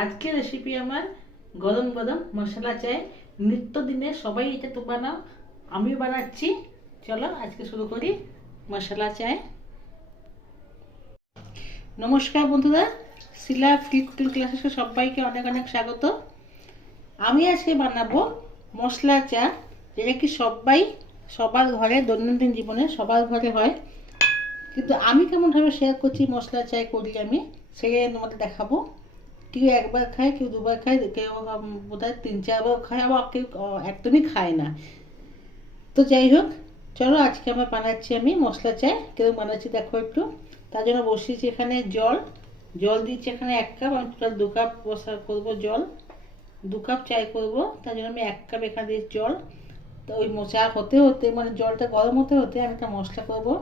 আজকের রেসিপি আমার গরম গরম মশলা চাই। নিত্যদিনে সবাই এটা তো বানাও, আমিও বানাচ্ছি। চলো আজকে শুরু করি মশলা চাই। নমস্কার বন্ধুরা, শিলা ফ্রি কুকিং ক্লাসে সবাইকে অনেক অনেক স্বাগত। আমি আজকে বানাবো মশলা চা, যেটা কি সবার ঘরে দৈনন্দিন জীবনে সবার ঘরে হয়, কিন্তু আমি কেমনভাবে শেয়ার করছি মশলা চাই করি আমি, সেটাই তোমাদের দেখাবো। কেউ একবার খায়, কেউ দুবার খায়, কেউ বোধহয় 3-4বার খায়, আবার কেউ একদমই খায় না। তো যাই হোক, চলো আজকে আমার বানাচ্ছি আমি মশলা চাই। কেউ বানাচ্ছি দেখো একটু। তার জন্য বসিয়েছি এখানে জল দিচ্ছি এখানে 1 কাপ। আমি টোটাল 2 কাপ করবো জল, 2 কাপ চাই করবো, তার জন্য আমি 1 কাপ এখানে দিয়েছি জল। তো ওই চা হতে হতে মানে জলটা গরম হতে হতে আমি একটা মশলা করবো।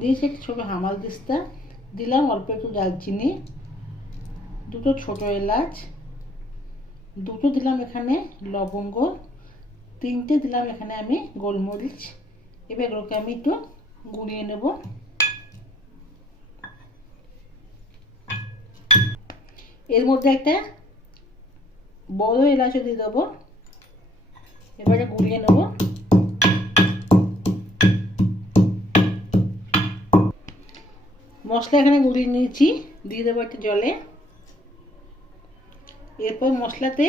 দিয়েছি একটা ছোটো হামাল দিস্তা, দিলাম অল্প একটু দারচিনি, 2টো ছোটো এলাচ, 2টো দিলাম এখানে লবঙ্গ, 3টে দিলাম এখানে আমি গোলমরিচ। এবার এগুলোকে আমি একটু গুঁড়িয়ে নেব। এর মধ্যে একটা বড় এলাচও দিয়ে দেবো। এবারে গুঁড়িয়ে নেব। মশলা এখানে গুঁড়িয়ে নিয়েছি, দিয়ে দেবো একটু জলে। এরপর মশলাতে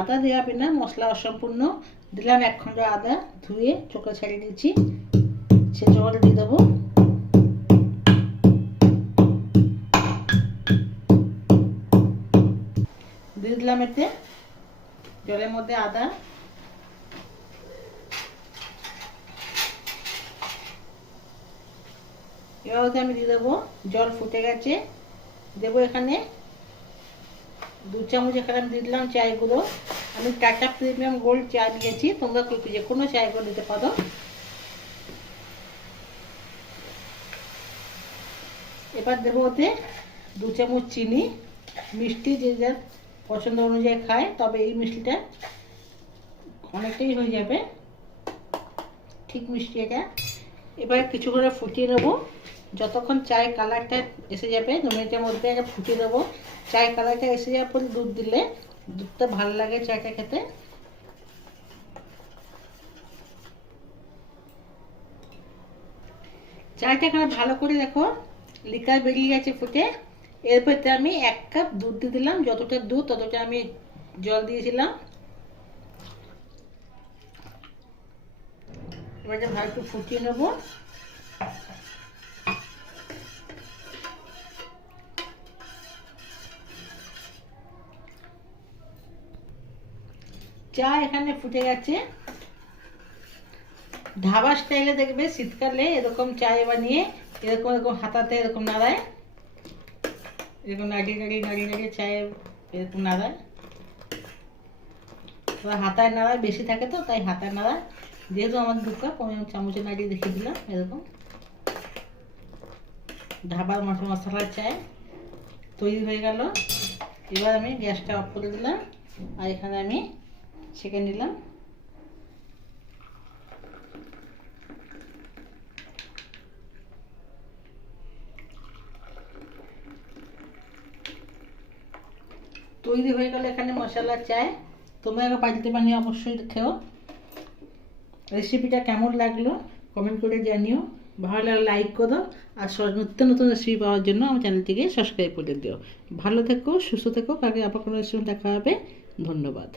আদা দেওয়া হবে না, মশলা অসম্পূর্ণ। দিলাম 1 খণ্ড আদা, ধুয়ে চোখা ছাড়িয়ে দিচ্ছি, সে জল দিয়ে দেবো। দিয়ে দিলাম এতে জলের মধ্যে আদা। এবার আমি দিয়ে দেবো, জল ফুটে গেছে, দেবো এখানে 2 চামচ এখানে আমি দিয়ে দিলাম চায় গুঁড়ো। আমি টাটা প্রিমিয়াম গোল্ড চা নিয়েছি, তোমরা যে কোনো চায় গুঁড়ো দিতে পারো। এবার দেবো ওতে 2 চামচ চিনি। মিষ্টি যে যার পছন্দ অনুযায়ী খায়, তবে এই মিষ্টিটা অনেকটাই হয়ে যাবে, ঠিক মিষ্টি এটা। এবার কিছু করে ফুটিয়ে নেবো, যতক্ষণ চায়ের কালারটা এসে যাবে 2 মিনিটের মধ্যে এটা ফুটিয়ে দেবো। চায়ের কালারটা এসে যাওয়ার পরে দুধ দিলে, দুধটা ভালো লাগে চাটা খেতে। চাটা এখানে ভালো করে দেখো লিকার বেরিয়ে গেছে ফুটে। এরপরে আমি 1 কাপ দুধ দিয়ে দিলাম, যতটা দুধ ততটা আমি জল দিয়েছিলাম। এবারে ভালো একটু ফুটিয়ে নেবো। চা এখানে ফুটে গেছে। ধাবা স্টাইলে দেখবে শীতকালে এরকম চায় বানিয়ে এরকম এরকম হাতাতে এরকম নাড়ায়, এরকম নাড়িয়ে চায়ে এরকম নাড়ায়। হাতায় নাড়ায় বেশি থাকে তো, তাই হাতায় নাড়ায়। যেহেতু আমার 2 কাপ, আমি চামচে নাড়িয়ে দেখিয়ে দিলাম। এরকম ধাবার মশলার চায় তৈরি হয়ে গেল। এবার আমি গ্যাসটা অফ করে দিলাম, আর এখানে আমি ছেঁকে নিলাম। তৈরি হয়ে গেল এখানে মশলা চায়। তোমরা আগে বাড়িতে বানিয়ে অবশ্যই খেও। রেসিপিটা কেমন লাগলো কমেন্ট করে জানিও। ভালো লাগলে লাইক করো, আর নিত্য নতুন রেসিপি পাওয়ার জন্য আমার চ্যানেলটিকে সাবস্ক্রাইব করে দিও। ভালো থেকো, সুস্থ থেকো। কালকে আবার কোনো রেসিপি দেখা হবে। ধন্যবাদ।